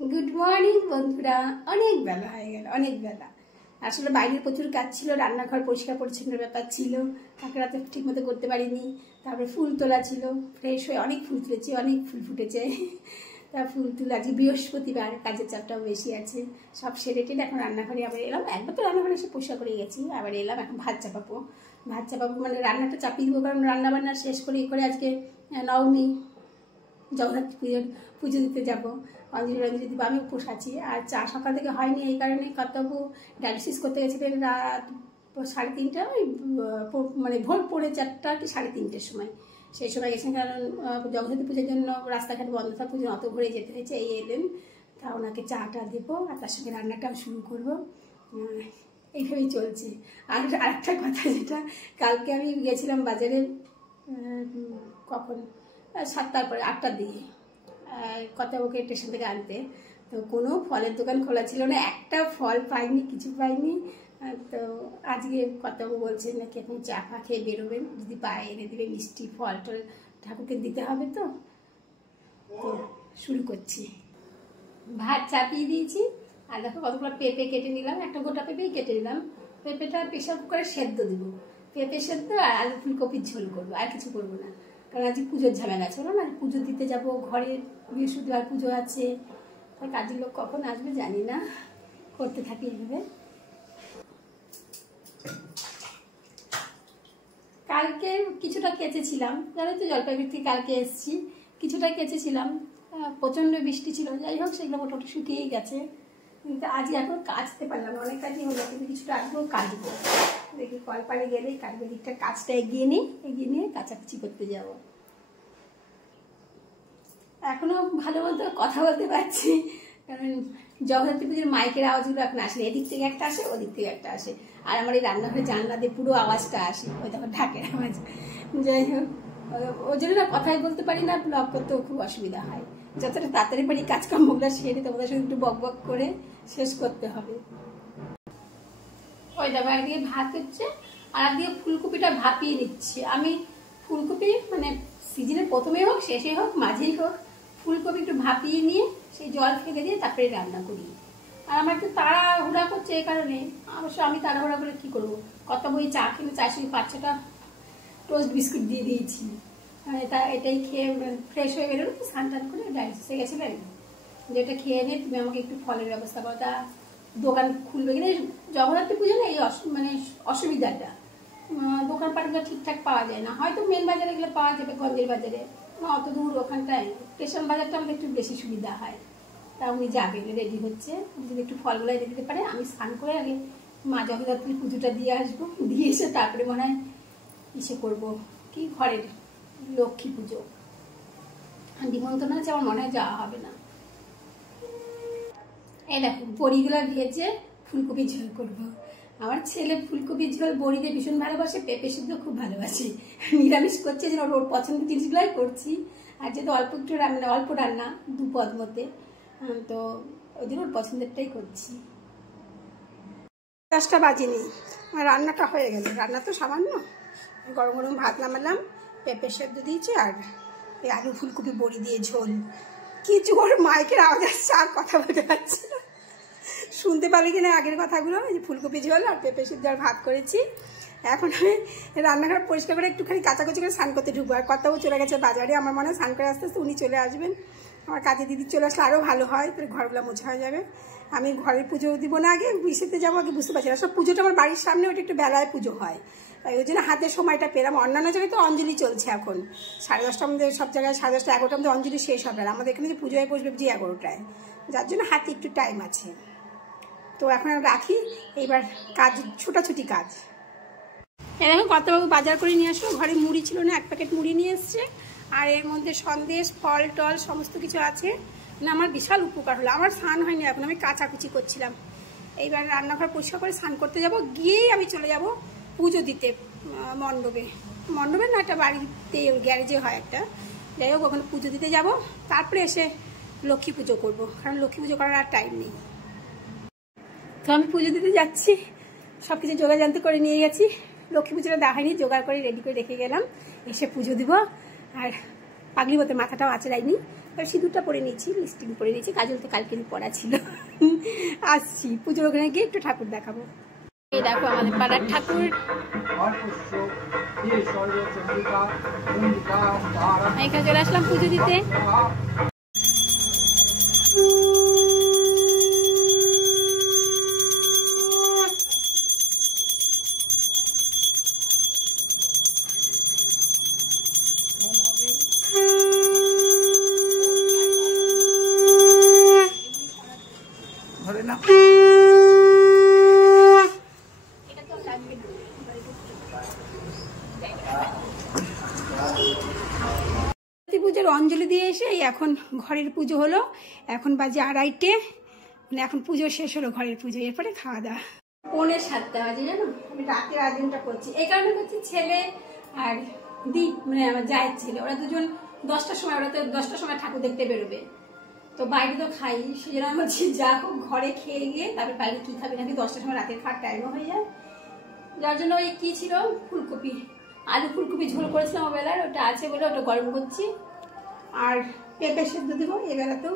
Good morning বন্ধুরা। অনেক বেলা হয়ে গেল, অনেক বেলা। আসলে বাইরের প্রচুর কাজ ছিল, রান্নাঘর পরিষ্কার পরিচ্ছন্নের ব্যাপার ছিল, কাকে রাতে ঠিক মতো করতে পারিনি। তারপরে ফুল তোলা ছিল, ফ্রেশ হয়ে অনেক ফুল তুলেছি, অনেক ফুল ফুটেছে। তা ফুল তুলে আজকে বৃহস্পতিবার, কাজের চাপটাও বেশি আছে। সব সেরে টেরে এখন রান্নাঘরে আবার এলাম। একবার তো রান্নাঘরে এসে পরিষ্কার করে গেছি, আবার এলাম। এখন ভাত চাপাবো মানে রান্নাটা চাপিয়ে দেবো, কারণ রান্না বান্না শেষ করে করে আজকে নবমী, জগদ্ধাত্রী পুজো দিতে যাবো। অঞ্জলি দিব, আমি উপোস আছি। আর চা সকাল থেকে হয়নি, এই কারণে কর্তব্য ডায়ালিসিস করতে গেছিলেন রাত 3:30, মানে ভোর 4:30 কি 3:30 সময়। সেই সময় গেছেন, কারণ জগদ্ধাত্রী পুজোর জন্য রাস্তাঘাট বন্ধ থাকার পুজো অত ঘুরে যেতে হয়েছে। এই এলেন, তা ওনাকে চাটা দেবো আর তার সঙ্গে রান্নাটাও শুরু করবো। এইভাবেই চলছে। আর আরেকটা কথা, যেটা কালকে আমি গেছিলাম বাজারে, কখন 7টার পরে 8টার দিকে কর্তাবুকে স্টেশন থেকে আনতে। তো কোনো ফলের দোকান খোলা ছিল না, একটা ফল পাইনি, কিছু পাইনি। তো আজকে কর্তাবু বলছেন নাকি এখন চা ফা খেয়ে বেরোবেন, যদি পায়ে এনে দেবে মিষ্টি ফল টল, ঠাকুরকে দিতে হবে। তো শুরু করছি। ভাত চাপিয়ে দিয়েছি, আর দেখো কতগুলো পেঁপে কেটে নিলাম, একটা গোটা পেঁপেই কেটে নিলাম। পেঁপেটা প্রেশার কুকারে সেদ্ধ দেবো, পেঁপে সেদ্ধ আর আলু ফুলকপির ঝোল করবো, আর কিছু করবো না। কারণ আজকে পুজোর ঝামেলা আছে, বলো না, পুজো দিতে যাবো, ঘরে বৃহস্পতিবার পুজো আছে। তাই কাজের লোক কখন আসবে জানি না, করতে থাকি এইভাবে। কালকে কিছুটা কেচেছিলাম, জানো তো জলপাইগুড়ি থেকে কালকে এসেছি, কিছুটা কেচেছিলাম। প্রচণ্ড বৃষ্টি ছিল, যাই হোক সেগুলো মোটামুটি শুকিয়েই গেছে। কিন্তু আজকে এখন কাচতে পারলাম, অনেক কাজই হলো, কিন্তু কিছুটা আজকেও কাচবো। দেখি কল পানি গেলেই কাটবে, দিকটা কাজটা এগিয়ে নিয়ে কাচাকুচি করতে যাব। এখনো ভালো মতো কথা বলতে পারছি, কারণ জগদ্ধাত্রী পুজোর মাইকের আওয়াজগুলো এখন আসে, এদিক থেকে একটা আসে, ওদিক থেকে একটা আসে। আর আমার এই রান্নাঘরে জানলা দিয়ে পুরো আওয়াজটা আসে, ওই তখন ঢাকের আওয়াজ। যাই হোক, ওই জন্য না কথাই বলতে পারি না, ব্লগ করতেও খুব অসুবিধা হয়। যতটা তাড়াতাড়ি পারি কাজকর্মগুলো সেরে তোমাদের সঙ্গে একটু বক বক করে শেষ করতে হবে। ওই দেখো, একদিকে ভাত হচ্ছে আর একদিকে ফুলকপিটা ভাপিয়ে নিচ্ছি আমি। ফুলকপি মানে সিজনের প্রথমে হোক, শেষে হোক, মাঝেই হোক, ফুলকপি একটু ভাপিয়ে নিয়ে সেই জল ফেলে দিয়ে তারপরে রান্না করি। আর আমার একটু তাড়াহুড়া করছে, এই কারণে। অবশ্য আমি তাড়াহুড়া করে কি করবো, কত বই চা খেলে চায়ের সঙ্গে 5-6টা টোস্ট বিস্কুট দিয়ে দিয়েছি। তা এটাই খেয়ে ফ্রেশ হয়ে গেল, স্নান টান করে ডায়ালিসিসে গেছিলেন, যেটা খেয়ে নিয়ে তুমি আমাকে একটু ফলের ব্যবস্থা করো। তা দোকান খুলবে কিনা, জগদ্ধাত্রী পুজো না, এই মানে অসুবিধাটা, দোকানপাটগুলো ঠিকঠাক পাওয়া যায় না। হয়তো মেন বাজারে গেলে পাওয়া যাবে, গঞ্জের বাজারে, অত দূর ওখানটায় স্টেশন বাজারটা আমাদের একটু বেশি সুবিধা হয়। তা উনি যাবেন, রেডি হচ্ছে, যদি একটু ফলগুলো এনে দিতে পারে। আমি স্নান করে আগে মা জগদ্ধাত্রীর পুজোটা দিয়ে আসবো, দিয়ে এসে তারপরে মনে হয় ইসে করবো, কি ঘরের লক্ষ্মী পুজো। নিমন্ত্রণ আছে, আমার মনে হয় যাওয়া হবে না। এই দেখো, বড়িগুলো ভেজে ফুলকপি ঝোল করবো। আমার ছেলে ফুলকপির ঝোল বড়ি দিয়ে ভীষণ ভালোবাসে, পেঁপে সিদ্ধ খুব ভালোবাসে। নিরামিষ করছে যেন ওর পছন্দের জিনিসগুলোই করছি। আর যেহেতু অল্প একটু রান্না, অল্প রান্না 2 পদ মধ্যে, তো ওই জন্য ওর পছন্দেরটাই করছি। 10টা বাজেনি, রান্নাটা হয়ে গেল। রান্না তো সামান্য, গরম গরম ভাত নামালাম, পেঁপে সেদ্ধ দিয়েছি, আর এই আলু ফুলকপি বড়ি দিয়ে ঝোল। কি জোর মাইকের আওয়াজ আসছে, আর কথা বলতে পারছি না। শুনতে পারবে কিনা আগের কথাগুলো। এই যে ফুলকপি ঝোল আর পেঁপে সিদ্ধ আর ভাত করেছি। এখন আমি রান্নাঘর পরিষ্কার করে একটুখানি কাচাকুচি করে স্নান করতে ঢুকবো। আর কর্তাবু চলে গেছে বাজারে, আমার মনে হয় স্নান করে আস্তে আস্তে উনি চলে আসবেন। আমার কাজে দিদি চলে আসলে আরও ভালো হয়, তাহলে ঘরগুলো মোছা হয়ে যাবে। আমি ঘরের পুজো দিব না, আগে বিশেতে যাবো, আগে বুঝতে পারছি না। সব পুজোটা আমার বাড়ির সামনে, ওটা একটু বেলায় পুজো হয়, তাই ওই জন্য হাতে সময়টা পেলাম। অন্যান্য জায়গায় তো অঞ্জলি চলছে এখন 10:30 আমাদের সব জায়গায়, 10:30 11টা আমাদের অঞ্জলি শেষ হবে। আর আমাদের এখানে যে পুজোয় বসবে যে 11টায়, যার জন্য হাতে একটু টাইম আছে। তো এখন রাখি, এইবার কাজ, ছোটাছুটি কাজ। এখন কর্তাবাবু বাজার করে নিয়ে আসলো, ঘরে মুড়ি ছিল না, 1 প্যাকেট মুড়ি নিয়ে এসছে। আর এর মধ্যে সন্দেশ, ফল টল সমস্ত কিছু আছে। না, আমার বিশাল উপকার হলো। আমার স্নান হয়নি এখন, আমি কাচাকুচি করছিলাম। এইবার রান্নাঘর পরিষ্কার করে স্নান করতে যাব, গিয়েই আমি চলে যাব পুজো দিতে মণ্ডপে না, একটা বাড়িতে গ্যারেজে হয় একটা, যাই হোক ওখানে পুজো দিতে যাব। তারপরে এসে লক্ষ্মী পুজো করবো, কারণ লক্ষ্মী পুজো করার আর টাইম নেই। তো আমি পুজো দিতে যাচ্ছি, সব কিছু জোগাড়যন্ত্র করে নিয়ে গেছি। লক্ষ্মী পুজোটা দেখাইনি, জোগাড় করে রেডি করে রেখে গেলাম। এসে পুজো দিব। আর পাগলি মতো মাথাটাও আঁচড়াইনি, সিঁদুরটা পরে নিয়েছি, লিপস্টিক পরে নিয়েছি, কাজল তো কালকে পরা ছিল। আসছি পুজোর ওখানে গিয়ে একটু ঠাকুর দেখাবো। এই দেখো আমাদের পাড়ার ঠাকুর। এখানে চলে আসলাম পুজো দিতে। পুজোর অঞ্জলি দিয়ে এসে এখন ঘরের পুজো হলো, এখন বাজে 2:30, মানে এখন পুজো শেষ হলো, ঘরের পুজো, এরপরে খাওয়া দাওয়া। 6:45 বাজে, জানো আমি রাতের আয়োজনটা করছি, এই কারণে করছি ছেলে আর দীপ, মানে আমার জায়ের ছেলে, ওরা দুজন 10টার সময়, ওরা তো 10টার সময় ঠাকুর দেখতে বেরোবে, তো বাইরে তো খাই, সেই জন্য আমি বলছি যা হোক ঘরে খেয়ে গিয়ে তারপরে বাইরে কি খাবি নাকি, 10টার সময় রাতের খাওয়ার টাইমও হয়ে যায়, যার জন্য ওই কি ছিল ফুলকপি, আলু ফুলকপি ঝোল করেছিলাম ওবেলার, ওটা আছে বলে ওটা গরম করছি, আর পেঁপে সেদ্ধ দেবো এবেলাতেও,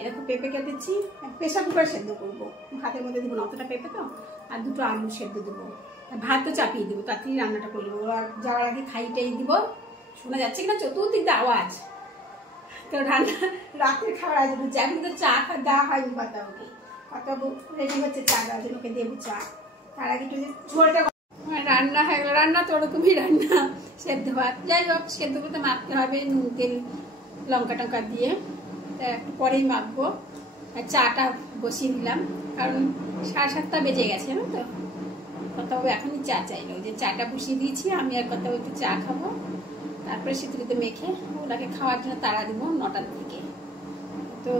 এরকম পেঁপে কেটেছি, প্রেশার কুকার সেদ্ধ করবো, ভাতের মধ্যে দেবো না অতটা পেঁপে তো, আর 2টো আলু সেদ্ধ দেবো, ভাত তো চাপিয়ে দেবো, তাড়াতাড়ি রান্নাটা করে দেবো, আর যাওয়ার আগে খাইটাই দিব, শোনা যাচ্ছে কিনা চতুর্দিক দিয়ে আওয়াজ, তো রান্না রাতের খাওয়ার আয়োজন হচ্ছে, এখন তো চা দেওয়া হয়নি পাতাকে, পাতা রেডি হচ্ছে চা দেওয়ার জন্য, ওকে দেবো চা, তার আগে একটু ঝোলটা রান্না হয়ে গেল, রান্না তো ওরকমই রান্না, সেদ্ধ ভাত, যাই হোক সেদ্ধ করতে মাখতে হবে নুন তেল লঙ্কা টঙ্কা দিয়ে, তা একটু পরেই মাখবো, আর চাটা বসিয়ে দিলাম, কারণ 7:30 বেজে গেছে না, তো কথাবাবু এখনই চা চাইলো, যে চাটা বসিয়ে দিয়েছি, আমি আর কথাবাবু একটু চা খাবো, তারপরে সিঁদুরিতে মেখে ওনাকে খাওয়ার জন্য তাড়া দেবো 9টার দিকে। তো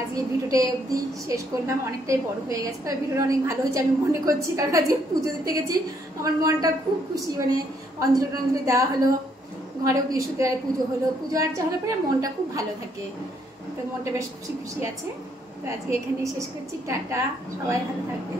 আজকে ভিডিওটা অবধি শেষ করলাম, অনেকটাই বড় হয়ে গেছে, তবে ভিডিওটা অনেক ভালো হয়েছে আমি মনে করছি, কারণ আজকে পুজো দিতে গেছি, আমার মনটা খুব খুশি, মানে অঞ্জলি দেওয়া হলো, ঘরেও বৃহস্পতিবার পুজো হলো, পুজো আর্চা হলে পরে মনটা খুব ভালো থাকে, তো মনটা বেশ খুশি খুশি আছে। তো আজকে এখানেই শেষ করছি, টাটা, সবাই ভালো থাকবে।